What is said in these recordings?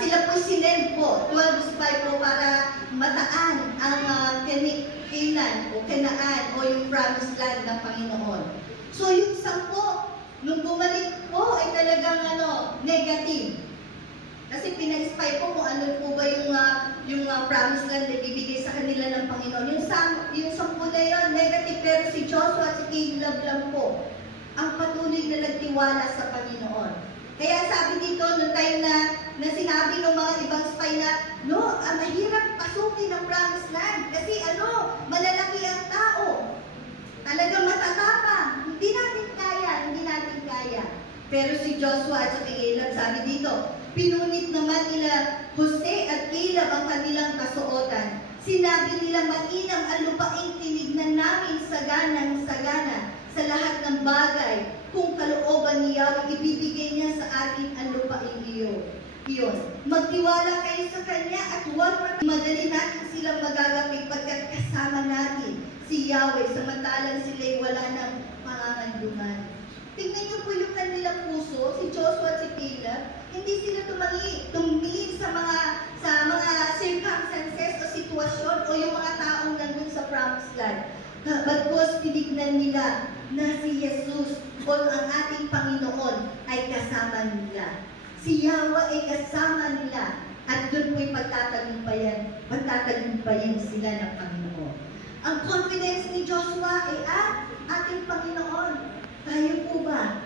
Sila po sinend po, 12 disciples po para mataan ang Canaan o yung promised land ng Panginoon. So yung 10, nung bumalik po ay talagang negative. Kasi pina-spy po kung ano po ba yung promised land na ibibigay sa kanila ng Panginoon. Yung 10 na yun, negative, pero si Joshua at si Caleb lang po ang patuloy na nagtiwala sa Panginoon. Kaya sabi dito, nung time na sinabi ng mga ibang spy na, mahirap pasukin ang promised land kasi malalaki ang tao. Talagang matatapang. Hindi natin kaya. Pero si Joshua at si Caleb, sabi dito, pinunit naman nila Jose at Caleb ang kanilang kasuotan. Sinabi nila, mainam ang lupaing tinignan namin saganang-sagana sa lahat ng bagay. Kung kalooban niya, ibibigay niya sa atin ang lupaing iyon. Magtiwala kayo sa Kanya at huwag madali natin silang magagamit pagkat kasama natin si Yahweh, samantalang sila'y wala ng pangangandungan. Tingnan niyo po yung kanilang puso, si Joshua at si Caleb, hindi sila tumingin sa mga circumstances o sitwasyon o yung mga taong nandun sa promised land. Bagkus tinignan nila na si Jesus o ang ating Panginoon ay kasama nila. Si Yahweh ay kasama nila at doon po'y pagtatagumpayan sila ng Panginoon. Ang confidence ni Joshua ay ating Panginoon. Tayo po ba?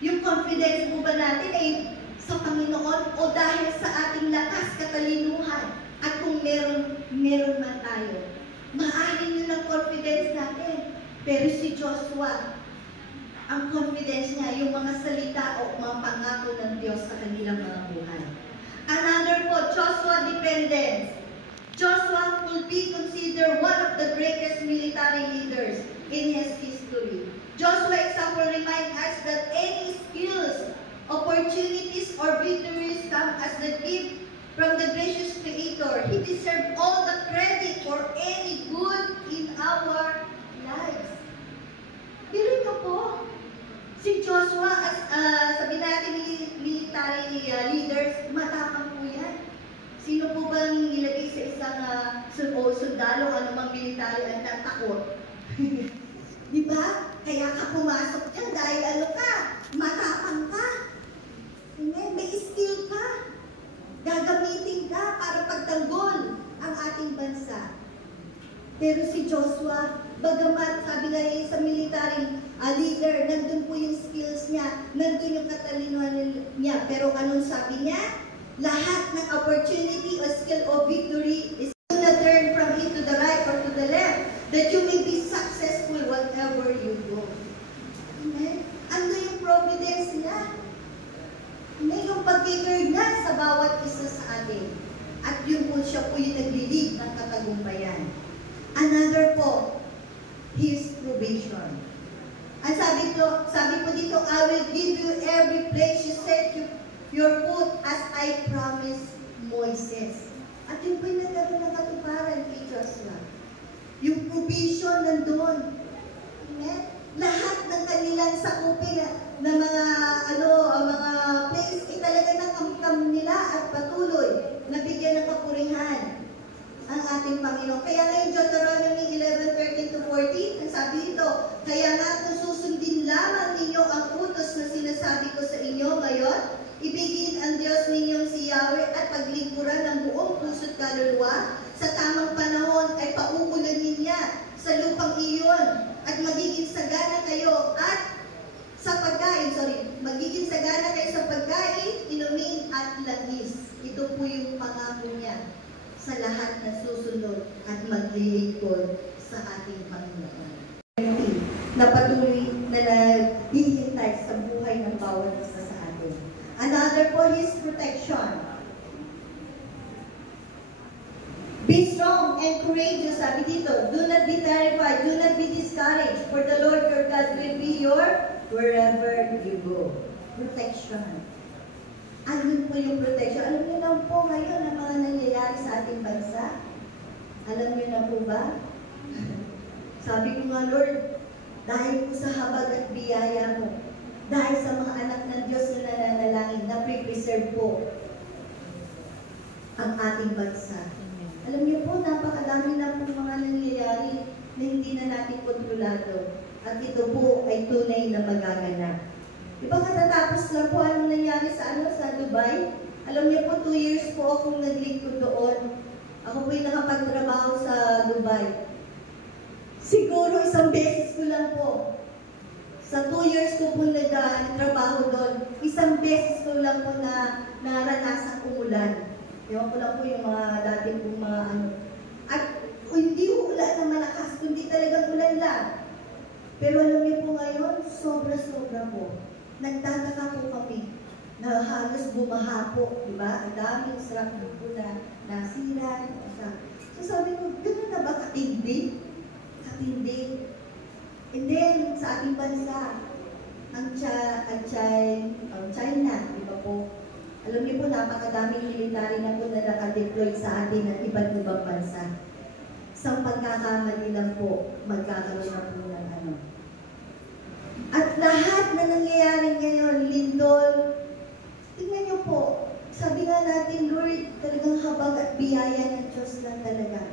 Yung confidence po ba natin ay sa Panginoon o dahil sa ating lakas, katalinuhan at kung meron man tayo? Maaring yun ang confidence natin. Pero si Joshua, ang confidence niya, yung mga salita o mga pangako ng Diyos sa kanilang mga buhay. Another po, Joshua dependence. Joshua will be considered one of the greatest military leaders in his history. Joshua example reminds us that any skills, opportunities, or victories come as the gift from the gracious Creator. He deserves all the credit for any good in our lives. Pero ito po, si Joshua, sabi natin military leaders, matapang po yan. Sino po bang nilagay sa isang sundalo, anumang military ang tatakot? Di ba? Kaya ka pumasok dyan dahil matapang ka. May skill ka. Gagamitin ka para pagtanggol ang ating bansa. Pero si Joshua, bagamat sabi nga niya sa military leader, nandun po yung skills niya, nandun yung katalinuhan niya. Pero anong sabi niya? Lahat ng opportunity o skill o victory is to turn from it to the right or to the left, that you may be successful whatever you go. Amen? Ano yung providence niya? May yung pag-guide na sa bawat isa sa atin. At yun po siya po yung nag-lead ng katagumpayan. Another po, His provision. Ang sabi po dito, I will give you every place you set your foot as I promised Moises. At yun po yung nagkaroon ng katuparan kay Joshua. Yung provision nandun. Amen? Lahat ng kanilang sakupin na mga place, talaga nakamkam nila at patuloy na bigyan ng kapurihan ang ating Panginoon. Kaya ngayon, Deuteronomy 11:13-14, ang sabi ito, kaya nga kung susundin lamang ninyo ang utos na sinasabi ko sa inyo ngayon, ibigin ang Diyos ninyong si Yahweh at paglingkuran ng buong puso't kaluluwa, sa tamang panahon ay pauulanin niya sa lupang iyon at magiging sagana kayo magiging sagana kayo sa pagkain, inumin at langis. Ito po yung pangako niya sa lahat na susunod at maglilingkod sa ating Panginoon. Na patuloy na naghihintay sa buhay ng bawat isa sa atin. Another po, His protection. Be strong and courageous, sabi dito. Do not be terrified, do not be discouraged, for the Lord your God will be your wherever you go. Protection. Ano po yung protection? Alam niyo na po ngayon ang mga nangyayari sa ating bansa? Alam niyo na po ba? Sabi ko nga, Lord, dahil po sa habag at biyaya mo, Dahil sa mga anak ng Diyos na nananalangin, na pre-preserve po ang ating bansa. Alam niyo po, napakadami na po mga nangyayari na hindi na natin kontrolado. At ito po ay tunay na magaganap. Diba katatapos lang po anong nangyari sa Dubai? Alam niyo po, 2 years po akong naglingkod doon. Ako po yung nakapagtrabaho sa Dubai. Siguro 1 beses ko lang po. Sa 2 years ko po nagtrabaho doon, 1 beses ko lang po na naranasang umulan. Ewan ko lang po yung mga dati pong mga ano. At hindi ulan na malakas, kundi talagang ulan lang. Pero alam niyo po ngayon, sobra-sobra po. Nagtataka po kami na halos bumaha po, di ba? Ang daming sarap po na nasira. So sabi ko, gano'n na ba katindi? Katindi. And then, sa ating bansa, ang China, di ba po? Alam niyo po, napakadaming military na po na nakadeploy sa atin ng iba't ibang bansa. Sa pagkakamali lang po, magkakaroon na po ng ano. At lahat na nangyayari ngayon, lindol, tingnan niyo po, sabi nga natin, Lord, talagang habag at biyaya ng Diyos lang talaga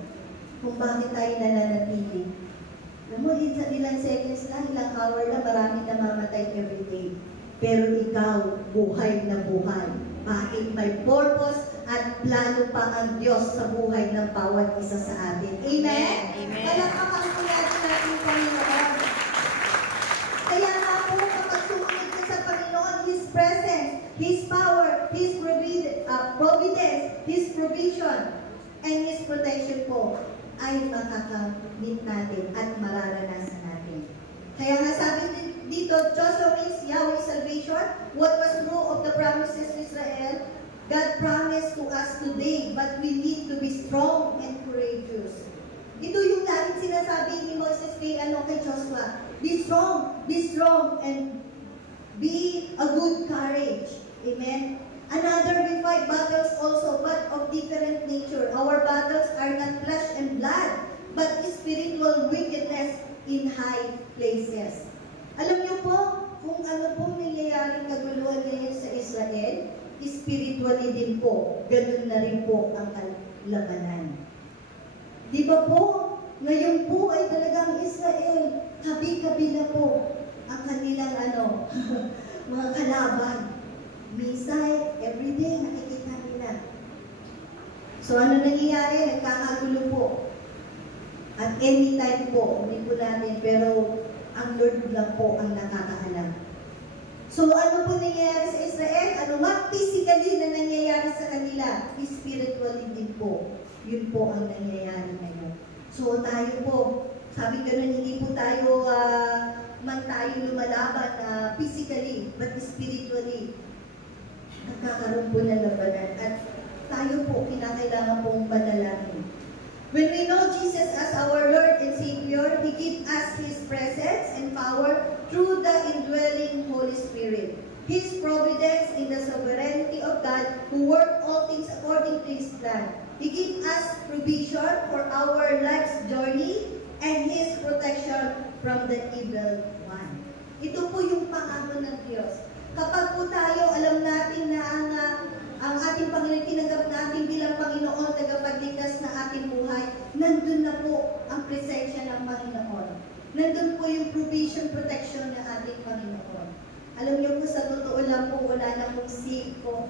kung bakit tayo nananatili. Alam mo, ilang seconds lang, ilang hour na, marami namamatay every day. Pero ikaw, buhay na buhay. Bakit may purpose at plano pa ang Diyos sa buhay ng bawat isa sa atin. Amen? Amen. Palakpakan po natin natin Panginoon. Kaya nga po, kapag sumunod ka sa Panginoon, His presence, His power, His providence, His provision, and His protection po, ay makakamit natin at mararanasan natin. Kaya nga sabi dito, Joshua means Yahweh salvation. What was true of the promises to Israel? God promised to us today, but we need to be strong and courageous. Ito yung laging sinasabi ni Moses kay Joshua. Be strong, and be a good courage. Amen? Another, we fight battles also, but of different nature. Our battles are not flesh and blood, but spiritual wickedness in high places. Alam niyo po, kung ano pong nangyayaring kaguluhan ngayon sa Israel, spiritually din po, ganun na rin po ang labanan. Di ba po, ngayon po ay talagang Israel, kabi-kabila po ang kanilang mga kalaban. Missile, everyday, nakikita nila. So, ano nangyayari? Nagkakagulo po. At anytime po, hindi po natin, pero ang Lord lang po ang nakakaalam. So, ano po nangyayari sa Israel? Ano man physically na nangyayari sa kanila, spiritually din po. Yun po ang nangyayari ngayon. So, tayo po, sabi ganun, hindi po tayo lumalaban physically, but spiritually. Nagkakaroon po ng labanan. At tayo po, kinakailangan pong manalangin. When we know Jesus as our Lord and Savior, He gives us His presence and power through the indwelling Holy Spirit. His providence in the sovereignty of God who works all things according to His plan. He gives us provision for our life's journey and His protection from the evil one. Ito po yung pangako ng Diyos. Kapag po tayo, alam natin na ang ating Panginoon, tinanggap natin bilang Panginoon, tagapagligtas na ating buhay, nandun na po ang presensya ng Panginoon. Nandun po yung provision, protection ng ating Panginoon. Alam niyo po, sa totoo lang po, wala na pong safe po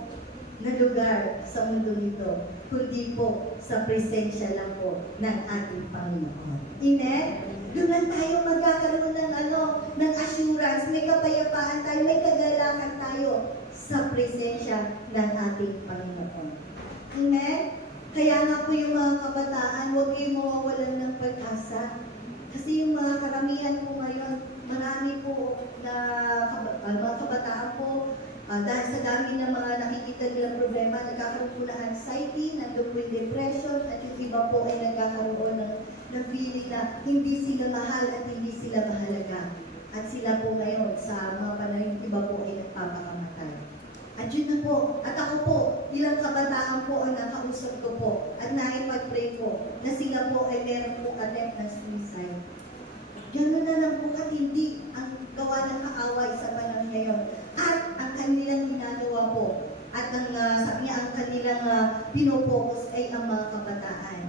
na lugar sa mundo nito, kundi po sa presensya lang po ng ating Panginoon. Amen? Doon lang tayo magkakaroon ng assurance, may kapayapaan tayo, may kagalakan tayo sa presensya ng ating Panginoon. Amen? Kaya nga po yung mga kabataan, huwag kayong mawawalan ng pag-asa. Kasi yung mga karamihan po ngayon, marami po na mga kabataan po, dahil sa dami ng mga nakikita nilang problema, nagkakaroon po ng anxiety, nandun po yung depression, at yung iba po ay nagkakaroon ng feeling na hindi sila mahal at hindi sila mahalaga. At sila po ngayon, sa mga panahon, iba po ay nagpapakamatay. At yun na po, at ako po, ilang kabataan po ang nakausap ko po, at naipag-pray po, na sila po ay meron po attempt ng suicide. Gano'n na lang po katindi ang gawa ng kaaway sa panahon ngayon. At ang kanilang ginagawa po, at ang sabi niya, ang kanilang pinopokus ay ang mga kabataan.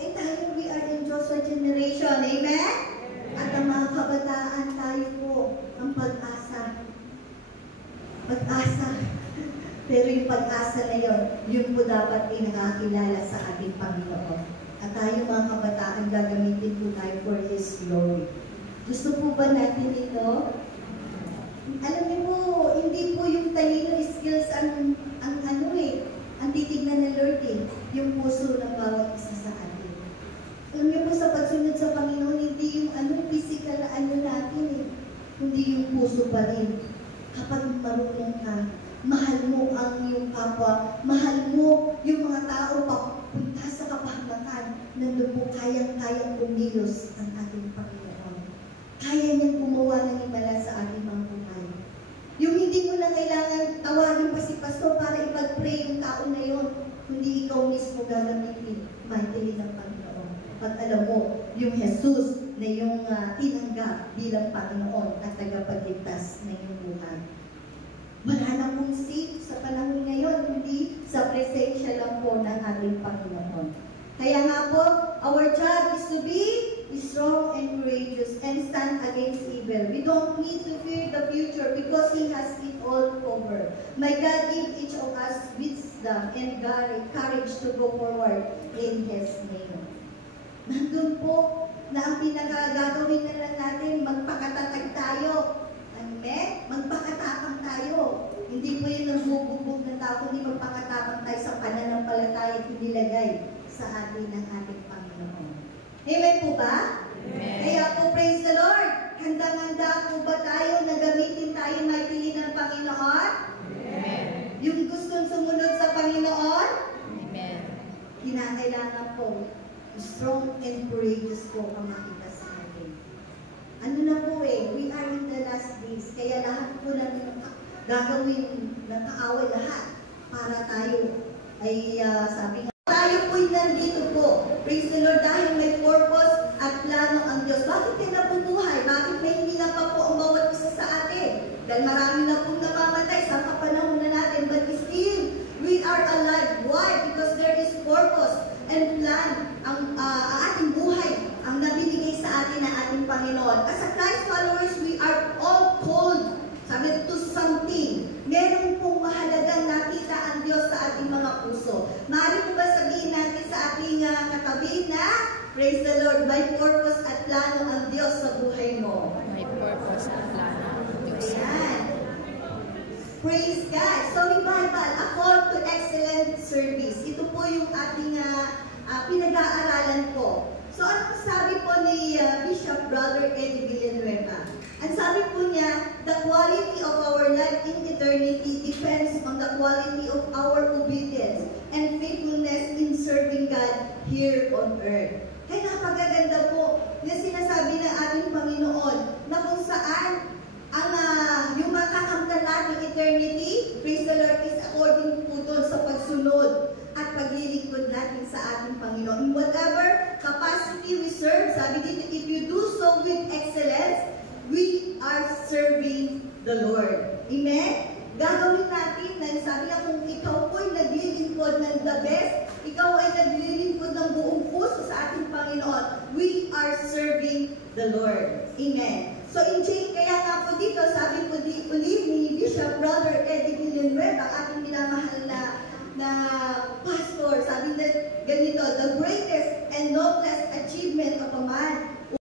Eh tayo, we are in Joshua generation, amen? At ang mga kabataan, tayo po ang pag-asa. Pag-asa. Pero yung pag-asa na yun po dapat ay nakakilala sa ating Panginoon. At tayo mga kabataan, gagamitin po tayo for His glory. Gusto po ba natin ito? Alam niyo po, hindi po yung talino skills ang titignan ng Lord yung puso ng bawat isa sa atin. Alam niyo po, sa pagsunod sa Panginoon, hindi yung physical na natin kundi yung puso pa rin. Kapag marunong ka, mahal mo ang iyong kapwa, mahal mo yung mga tao papunta sa kapahamakan, nandun po kayang-kayang kumilos ang ating Panginoon. Kaya niyang gumawa ng himala sa ating mga buhay. Yung hindi mo na kailangan tawagin pa si pastor para ipag-pray yung tao na yun, kundi ikaw mismo gagamitin, mightily ng Panginoon. Pag alam mo, yung Jesus na yung tinanggap bilang Panginoon at tagapagligtas na iyong buhay. Wala na pong seat sa panahon ngayon, kundi sa presensya lang po ng ating Panginoon. Kaya nga po, our job is to be strong and courageous and stand against evil. We don't need to fear the future because He has it all covered. May God give each of us wisdom and courage to go forward in His name. Nandun po na ang pinagagagawin na lang natin, magpakatatag tayo. Amen? Magpakatapang tayo. Hindi po yung nagbububog ng tao, kundi magpakatapang tayo sa pananampalataya at inilagay sa atin ng ating Panginoon. Amen po ba? Amen. Kaya po, praise the Lord. Handang-handa po ba tayo na gamitin tayo mightily ng Panginoon? Amen. Yung gustong sumunod sa Panginoon? Amen. Kinakailangan po, strong and courageous po ang makita sa atin. Ano na po we are in the last days. Kaya lahat po natin gagawin ng kaaway lahat para tayo ay sabi nga, tayo po'y nandito po. Praise the Lord, dahil may purpose at plano ang Diyos. Bakit kayo nabubuhay? Bakit may hindi na pa po ang bawat isa sa atin? Dahil marami na pong namamatay sa kapanahon na natin. But still, we are alive. Why? Because there is purpose and plan ang ating buhay, ang nabibigay sa atin ng ating Panginoon. As a Christ followers, we are all called, sabi, to something. Meron pong mahalagang nakita ang Diyos sa ating mga puso. Maaari po ba sabihin natin sa ating katabi na, praise the Lord, may purpose at plano ang Diyos sa buhay mo. May purpose at plano ang Diyos. Ayan. Praise God. So, revival, a call to excellent service. Ito po yung ating pinag-aaralan ko. So, anong sabi po ni Bishop Brother Eddie Villanueva? Ang sabi po niya, the quality of our life in eternity depends on the quality of our obedience and faithfulness in serving God here on earth. Kaya napagaganda po na sinasabi ng ating Panginoon na kung saan